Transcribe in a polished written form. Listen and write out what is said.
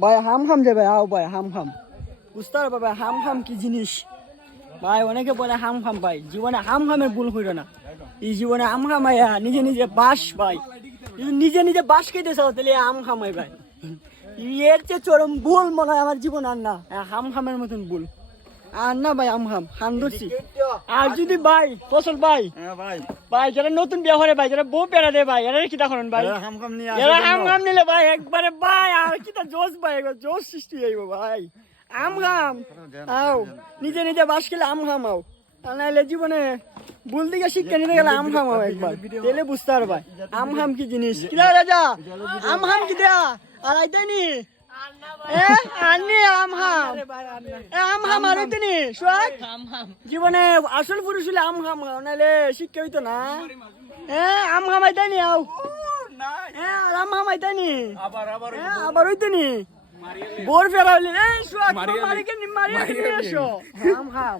ভাই হাম খাম যে ভাই আও ভাই হাম খাম বুঝতে পারবে ভাই হাম খাম কি জিনিস ভাই অনেকে বলে হাম খাম ভাই জীবনে হাম খামের ভুল হইল না এই জীবনে আম খামাইয়া নিজে নিজে বাস ভাই নিজে নিজে বাস খেতে চাও তাহলে আম খামাই ভাই এর চেয়ে চরম ভুল মনে হয় আমার জীবন আর না হাম খামের মতন ভুল আর না ভাই আম খাম হাম ধরছি আর যদি ভাই ফসল ভাই ভাই যারা নতুন বিয়ে করে ভাই যারা বউ পেরা দেয় ভাই এরা কি দেখেন ভাই হাম খাম নিয়ে এরা আম খাম নিলে ভাই একবারে ভাই আর কি তা জোশ ভাই জোশ সৃষ্টি হইব ভাই আম খাম আও নিজে নিজে বাস খেলে আম খামাও তা নাইলে জীবনে ভুল দিকে শিক্ষা নিতে গেলে আম খামাও একবার তেলে বুঝতে পারবা আম খাম কি জিনিস কি রাজা আম খাম কি দেয়া আর আইতানি আনি আম খাম আম খাম আর আইতানি সোয়াক জীবনে আসল পুরুষ হলে আম খাম নাইলে শিক্ষা হইতো না আম খাম আইতানি আও আম খাম আইতানি আবার হইতানি বোর ফেরা হইলে সোয়াক মারিকে নিয়ে এসো আম খাম